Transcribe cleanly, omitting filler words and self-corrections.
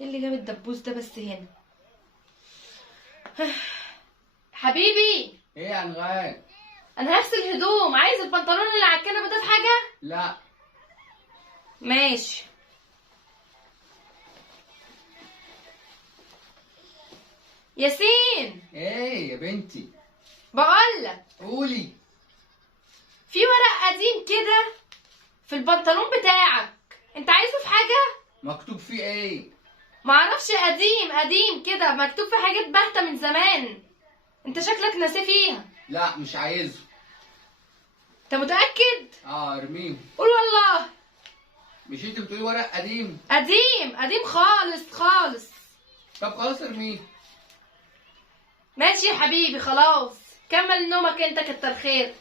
ايه اللي جاب الدبوس ده بس هنا؟ حبيبي ايه يا انغام؟ انا هغسل هدوم، عايز البنطلون اللي على الكنبه ده في حاجه؟ لا. ماشي. ياسين ايه يا بنتي؟ بقولك قولي. في ورق قديم كده في البنطلون بتاعك، انت عايزه في حاجه؟ مكتوب فيه ايه؟ معرفش، قديم كده مكتوب في حاجات باهته من زمان، انت شكلك ناسيه فيها. لا مش عايزه. انت متاكد؟ ارميه. قول والله. مش انت بتقولي ورق قديم؟ قديم خالص خالص. طب خلاص ارميه. ماشي يا حبيبي خلاص، كمل نومك انت، كتر خيرك.